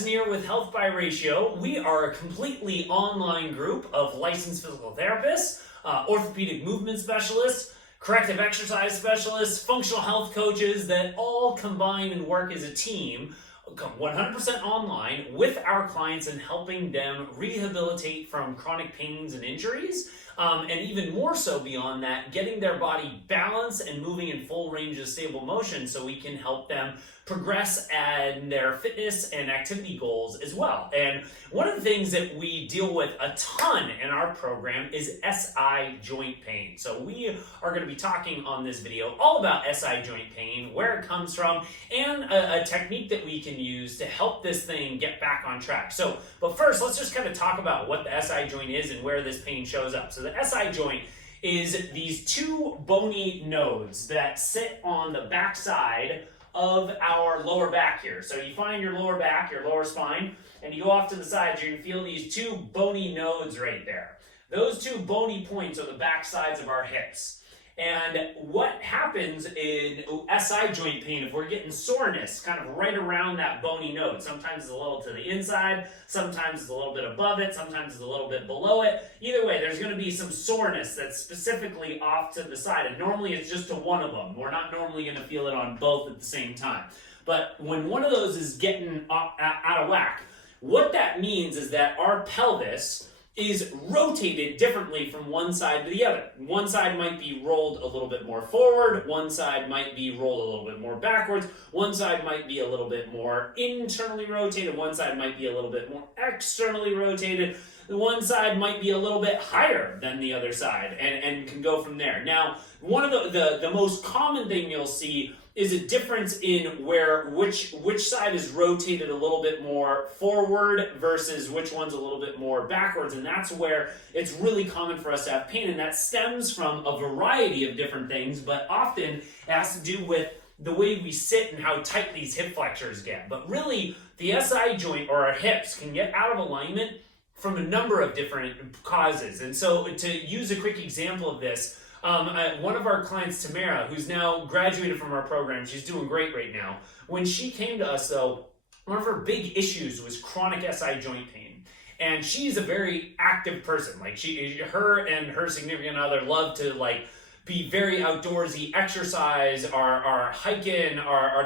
Madison here with Health by Ratio. We are a completely online group of licensed physical therapists, orthopedic movement specialists, corrective exercise specialists, functional health coaches that all combine and work as a team 100% online with our clients and helping them rehabilitate from chronic pains and injuries. And even more so beyond that, getting their body balanced and moving in full range of stable motion so we can help them progress in their fitness and activity goals as well. And one of the things that we deal with a ton in our program is SI joint pain. So we are going to be talking on this video all about SI joint pain, where it comes from, and a technique that we can use to help this thing get back on track. But first, let's just kind of talk about what the SI joint is and where this pain shows up. So the SI joint is these two bony nodes that sit on the back side of our lower back here. So you find your lower back, your lower spine, and you go off to the sides, you're going to feel these two bony nodes right there. Those two bony points are the back sides of our hips. And what happens in SI joint pain, if we're getting soreness kind of right around that bony node, sometimes it's a little to the inside, sometimes it's a little bit above it, sometimes it's a little bit below it. Either way, there's going to be some soreness that's specifically off to the side. And normally it's just to one of them. We're not normally going to feel it on both at the same time. But when one of those is getting out of whack, what that means is that our pelvis is rotated differently from one side to the other. One side might be rolled a little bit more forward, one side might be rolled a little bit more backwards, one side might be a little bit more internally rotated, one side might be a little bit more externally rotated, one side might be a little bit higher than the other side, and can go from there. Now, one of the most common thing you'll see is a difference in which side is rotated a little bit more forward versus which one's a little bit more backwards, and that's where it's really common for us to have pain, and that stems from a variety of different things, but often it has to do with the way we sit and how tight these hip flexors get. But really, the SI joint or our hips can get out of alignment from a number of different causes. And so to use a quick example of this, one of our clients, Tamara, who's now graduated from our program, she's doing great right now. When she came to us though, one of her big issues was chronic SI joint pain. And she's a very active person. Like her and her significant other love to be very outdoorsy, exercise, are hiking,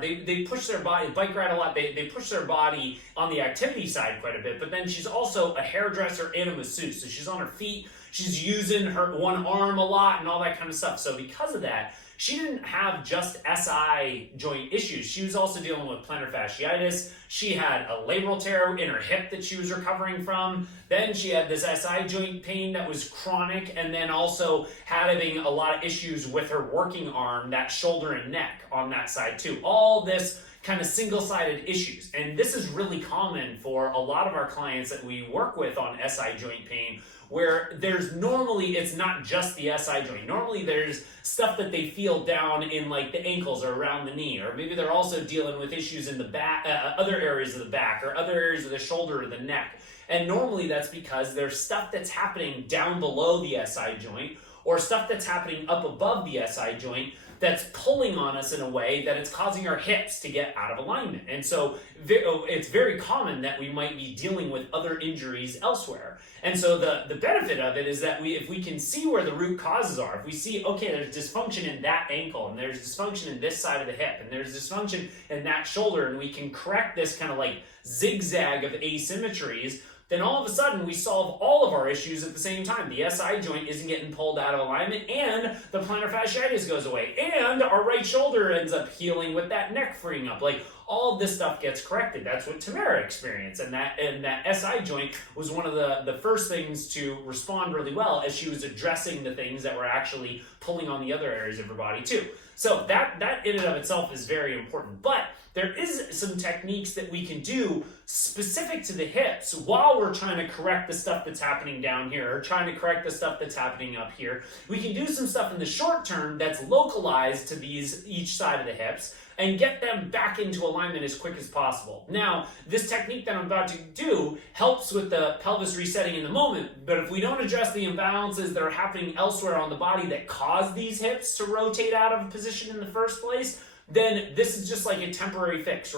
they push their body, bike ride a lot, they push their body on the activity side quite a bit, but then she's also a hairdresser and a masseuse, so she's on her feet, she's using her one arm a lot and all that kind of stuff. So because of that, she didn't have just SI joint issues. She was also dealing with plantar fasciitis. She had a labral tear in her hip that she was recovering from. Then she had this SI joint pain that was chronic, and then also having a lot of issues with her working arm, that shoulder and neck on that side too. All this kind of single-sided issues. And this is really common for a lot of our clients that we work with on SI joint pain, where it's not just the SI joint. Normally there's stuff that they feel down in the ankles or around the knee, or maybe they're also dealing with issues in the back, other areas of the back, or other areas of the shoulder or the neck. And normally that's because there's stuff that's happening down below the SI joint, or stuff that's happening up above the SI joint that's pulling on us in a way that it's causing our hips to get out of alignment. And so it's very common that we might be dealing with other injuries elsewhere. And so the benefit of it is that if we can see where the root causes are, if we see, okay, there's dysfunction in that ankle, and there's dysfunction in this side of the hip, and there's dysfunction in that shoulder, and we can correct this kind of zigzag of asymmetries, then all of a sudden we solve all of our issues at the same time. The SI joint isn't getting pulled out of alignment, and the plantar fasciitis goes away, and our right shoulder ends up healing with that neck freeing up. All of this stuff gets corrected. That's what Tamara experienced, and that SI joint was one of the first things to respond really well as she was addressing the things that were actually pulling on the other areas of her body too. So that in and of itself is very important. But there is some techniques that we can do specific to the hips while we're trying to correct the stuff that's happening down here, or trying to correct the stuff that's happening up here. We can do some stuff in the short term that's localized to each side of the hips, and get them back into alignment as quick as possible. Now, this technique that I'm about to do helps with the pelvis resetting in the moment, but if we don't address the imbalances that are happening elsewhere on the body that cause these hips to rotate out of position in the first place, then this is just like a temporary fix.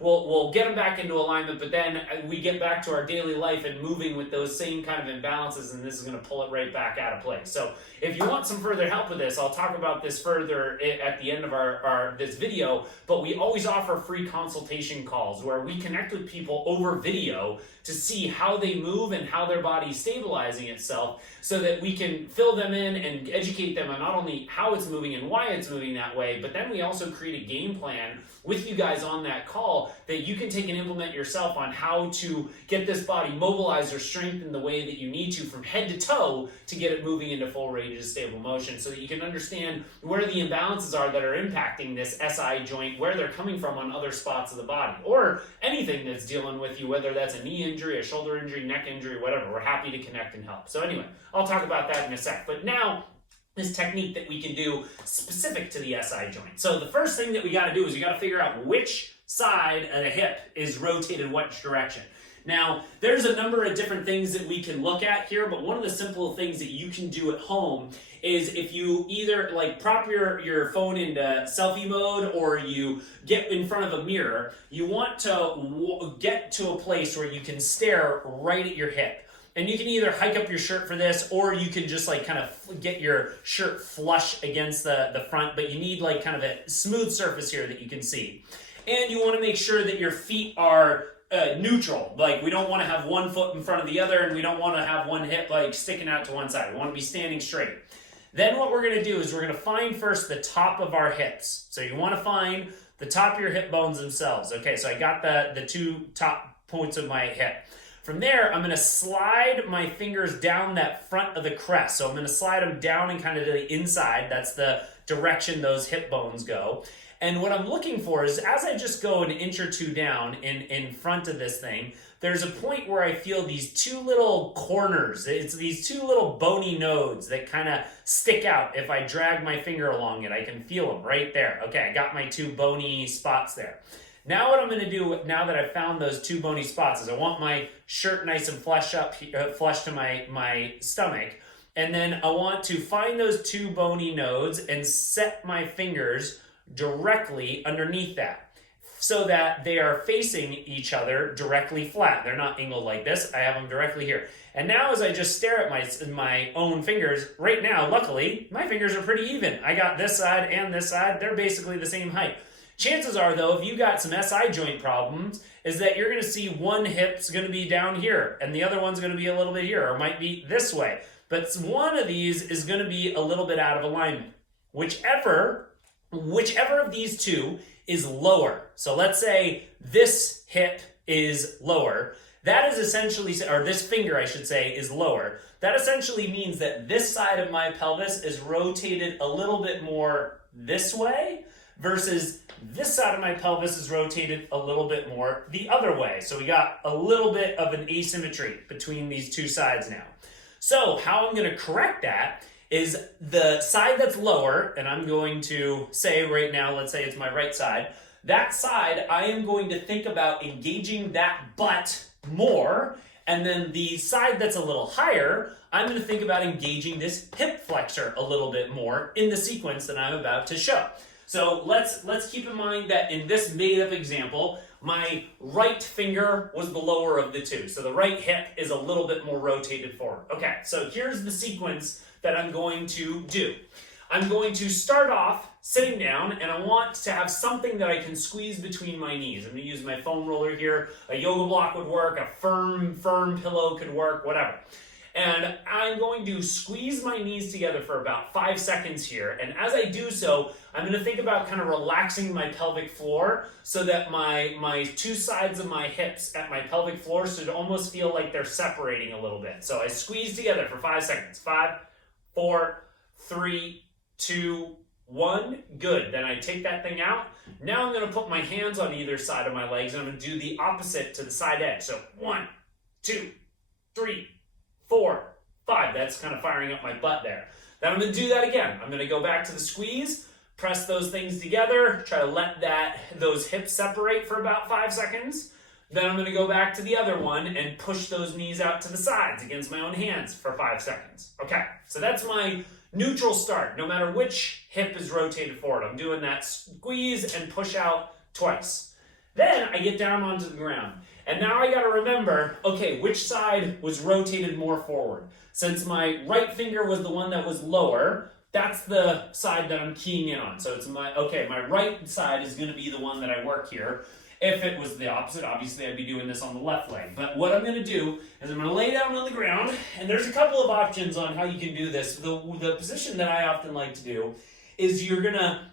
We'll get them back into alignment, but then we get back to our daily life and moving with those same kind of imbalances, and this is going to pull it right back out of place. So if you want some further help with this, I'll talk about this further at the end of this video, but we always offer free consultation calls where we connect with people over video to see how they move and how their body's stabilizing itself, so that we can fill them in and educate them on not only how it's moving and why it's moving that way, but then we also create a game plan with you guys on that call that you can take and implement yourself on how to get this body mobilized or strengthened the way that you need to from head to toe to get it moving into full range of stable motion, so that you can understand where the imbalances are that are impacting this SI joint, where they're coming from on other spots of the body, or anything that's dealing with you, whether that's a knee injury, a shoulder injury, neck injury, whatever. We're happy to connect and help. So anyway, I'll talk about that in a sec. But now, this technique that we can do specific to the SI joint. So the first thing that we got to do is we got to figure out which side of the hip is rotated which direction. Now, there's a number of different things that we can look at here, but one of the simple things that you can do at home is if you either prop your phone into selfie mode, or you get in front of a mirror, you want to get to a place where you can stare right at your hip. And you can either hike up your shirt for this, or you can just kind of get your shirt flush against the front, but you need kind of a smooth surface here that you can see. And you want to make sure that your feet are neutral. We don't want to have one foot in front of the other, and we don't want to have one hip sticking out to one side. We want to be standing straight. Then what we're going to do is we're going to find first the top of our hips. So you want to find the top of your hip bones themselves. Okay, so I got the two top points of my hip. From there, I'm going to slide my fingers down that front of the crest. So I'm going to slide them down and kind of to the inside. That's the direction those hip bones go. And what I'm looking for is, as I just go an inch or two down in front of this thing, there's a point where I feel these two little corners. It's these two little bony nodes that kind of stick out. If I drag my finger along it, I can feel them right there. Okay, I got my two bony spots there. Now what I'm going to do, now that I've found those two bony spots, is I want my shirt nice and flush to my stomach. And then I want to find those two bony nodes and set my fingers directly underneath that, so that they are facing each other directly flat. They're not angled like this. I have them directly here. And now as I just stare at my own fingers, right now, luckily, my fingers are pretty even. I got this side and this side. They're basically the same height. Chances are, though, if you got some SI joint problems, is that you're going to see one hip's going to be down here, and the other one's going to be a little bit here, or might be this way. But one of these is going to be a little bit out of alignment. Whichever of these two is lower. So let's say this hip is lower. That is essentially, or this finger, I should say, is lower. That essentially means that this side of my pelvis is rotated a little bit more this way, versus this side of my pelvis is rotated a little bit more the other way. So we got a little bit of an asymmetry between these two sides now. So how I'm going to correct that is the side that's lower, and I'm going to say right now, let's say it's my right side, that side I am going to think about engaging that butt more, and then the side that's a little higher, I'm going to think about engaging this hip flexor a little bit more in the sequence that I'm about to show. So let's keep in mind that in this made-up example, my right finger was the lower of the two. So the right hip is a little bit more rotated forward. Okay, so here's the sequence that I'm going to do. I'm going to start off sitting down, and I want to have something that I can squeeze between my knees. I'm going to use my foam roller here. A yoga block would work. A firm pillow could work, whatever. And I'm going to squeeze my knees together for about 5 seconds here. And as I do so, I'm going to think about kind of relaxing my pelvic floor so that my two sides of my hips at my pelvic floor should almost feel like they're separating a little bit. So I squeeze together for 5 seconds. 5, 4, 3, 2, 1. Good. Then I take that thing out. Now I'm going to put my hands on either side of my legs, and I'm going to do the opposite to the side edge. So 1, 2, 3, 4, 5. That's kind of firing up my butt there. Then I'm going to do that again. I'm going to go back to the squeeze, press those things together, try to let those hips separate for about 5 seconds. Then I'm going to go back to the other one and push those knees out to the sides against my own hands for 5 seconds. Okay, so that's my neutral start. No matter which hip is rotated forward, I'm doing that squeeze and push out twice. Then I get down onto the ground. And now I gotta remember, okay, which side was rotated more forward? Since my right finger was the one that was lower, that's the side that I'm keying in on. So it's my right side is gonna be the one that I work here. If it was the opposite, obviously I'd be doing this on the left leg. But what I'm gonna do is I'm gonna lay down on the ground, and there's a couple of options on how you can do this. The position that I often like to do is you're gonna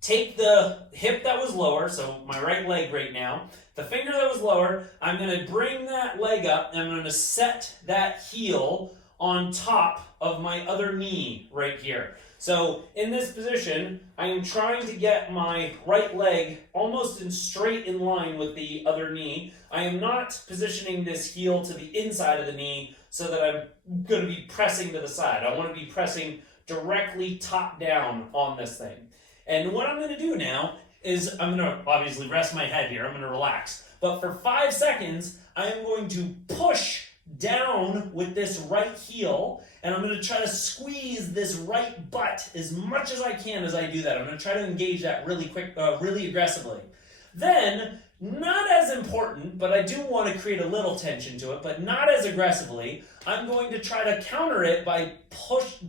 take the hip that was lower, so my right leg right now, the finger that was lower, I'm going to bring that leg up and I'm going to set that heel on top of my other knee right here. So in this position, I am trying to get my right leg almost straight in line with the other knee. I am not positioning this heel to the inside of the knee so that I'm going to be pressing to the side. I want to be pressing directly top down on this thing. And what I'm going to do now is I'm going to obviously rest my head here. I'm going to relax. But for 5 seconds, I am going to push down with this right heel, and I'm going to try to squeeze this right butt as much as I can as I do that. I'm going to try to engage that really quick, really aggressively. Then, not as important, but I do want to create a little tension to it, but not as aggressively, I'm going to try to counter it by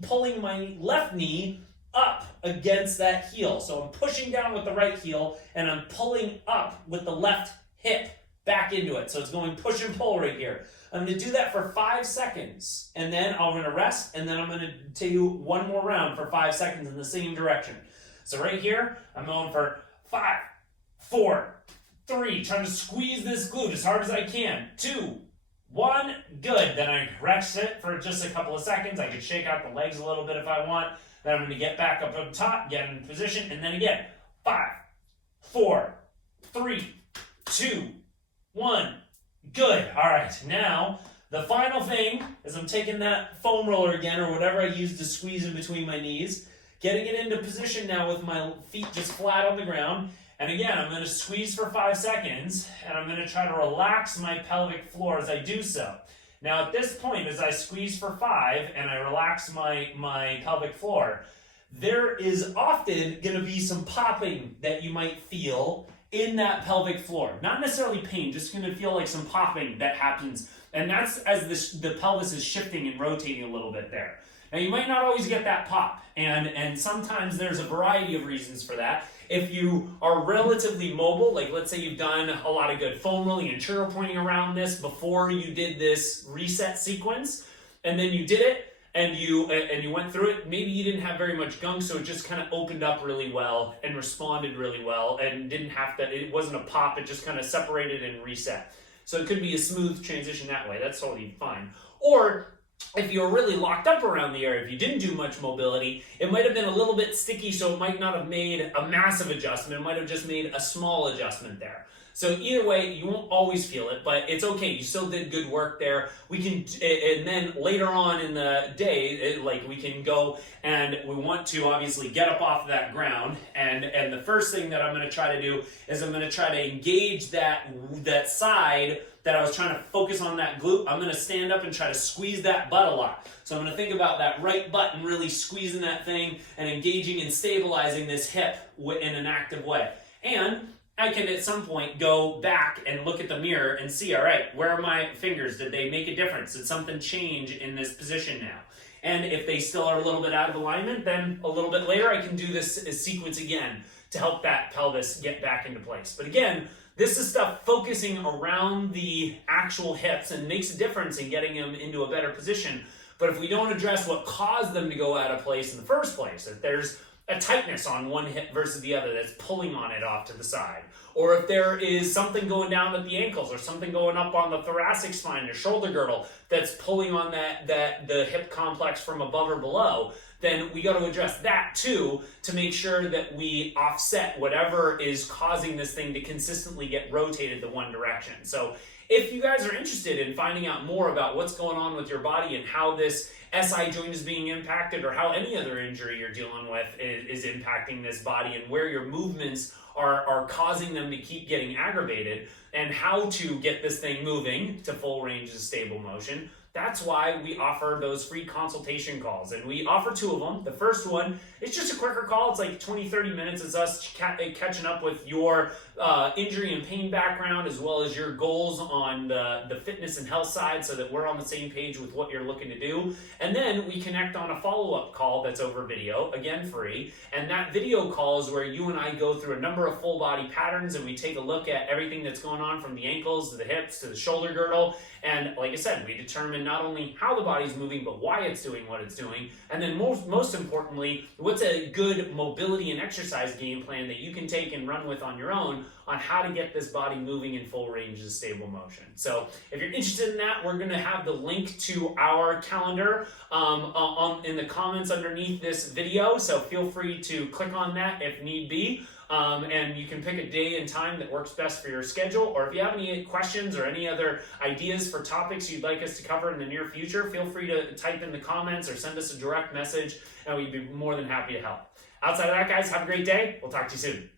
pulling my left knee up against that heel. So I'm pushing down with the right heel and I'm pulling up with the left hip back into it. So it's going push and pull right here. I'm going to do that for 5 seconds and then I'm going to rest and then I'm going to do one more round for 5 seconds in the same direction. So right here, I'm going for 5, 4, 3, trying to squeeze this glute as hard as I can. 2, 1, good. Then I rest it for just a couple of seconds. I can shake out the legs a little bit if I want. Then I'm going to get back up on top, get in position, and then again, 5, 4, 3, 2, 1, good. All right, now the final thing is I'm taking that foam roller again, or whatever I use to squeeze in between my knees, getting it into position now with my feet just flat on the ground, and again, I'm going to squeeze for 5 seconds, and I'm going to try to relax my pelvic floor as I do so. Now at this point, as I squeeze for 5 and I relax my pelvic floor, there is often going to be some popping that you might feel in that pelvic floor. Not necessarily pain, just going to feel like some popping that happens. And that's as the pelvis is shifting and rotating a little bit there. Now you might not always get that pop, and sometimes there's a variety of reasons for that. If you are relatively mobile, like let's say you've done a lot of good foam rolling and trigger pointing around this before you did this reset sequence, and then you did it and you went through it, maybe you didn't have very much gunk, so it just kind of opened up really well and responded really well and it wasn't a pop, it just kind of separated and reset. So it could be a smooth transition that way. That's totally fine. Or if you're really locked up around the area, if you didn't do much mobility, it might have been a little bit sticky, so it might not have made a massive adjustment. It might have just made a small adjustment there. So either way, you won't always feel it, but it's okay. You still did good work there. We can, and then later on in the day, we can go and we want to obviously get up off of that ground. And the first thing that I'm going to try to do is I'm going to try to engage that side that I was trying to focus on, that glute. I'm going to stand up and try to squeeze that butt a lot. So I'm going to think about that right butt and really squeezing that thing and engaging and stabilizing this hip in an active way. And I can at some point go back and look at the mirror and see, all right, where are my fingers? Did they make a difference? Did something change in this position now? And if they still are a little bit out of alignment, then a little bit later I can do this sequence again to help that pelvis get back into place. But again, this is stuff focusing around the actual hips and makes a difference in getting them into a better position. But if we don't address what caused them to go out of place in the first place, if there's a tightness on one hip versus the other that's pulling on it off to the side, or if there is something going down at the ankles or something going up on the thoracic spine, the shoulder girdle, that's pulling on the hip complex from above or below, then we got to address that too to make sure that we offset whatever is causing this thing to consistently get rotated the one direction. So if you guys are interested in finding out more about what's going on with your body and how this SI joint is being impacted, or how any other injury you're dealing with is impacting this body, and where your movements are causing them to keep getting aggravated, and how to get this thing moving to full range of stable motion, That's why we offer those free consultation calls. And we offer 2 of them. The first one, it's just a quicker call. It's like 20, 30 minutes. It's us catching up with your injury and pain background, as well as your goals on the fitness and health side, so that we're on the same page with what you're looking to do. And then we connect on a follow-up call that's over video, again free. And that video call is where you and I go through a number of full body patterns, and we take a look at everything that's going on from the ankles to the hips to the shoulder girdle. And like I said, we determine not only how the body's moving, but why it's doing what it's doing. And then most importantly, what's a good mobility and exercise game plan that you can take and run with on your own on how to get this body moving in full range of stable motion. So if you're interested in that, we're going to have the link to our calendar in the comments underneath this video. So feel free to click on that if need be. And you can pick a day and time that works best for your schedule. Or if you have any questions or any other ideas for topics you'd like us to cover in the near future, feel free to type in the comments or send us a direct message, and we'd be more than happy to help. Outside of that, guys, have a great day. We'll talk to you soon.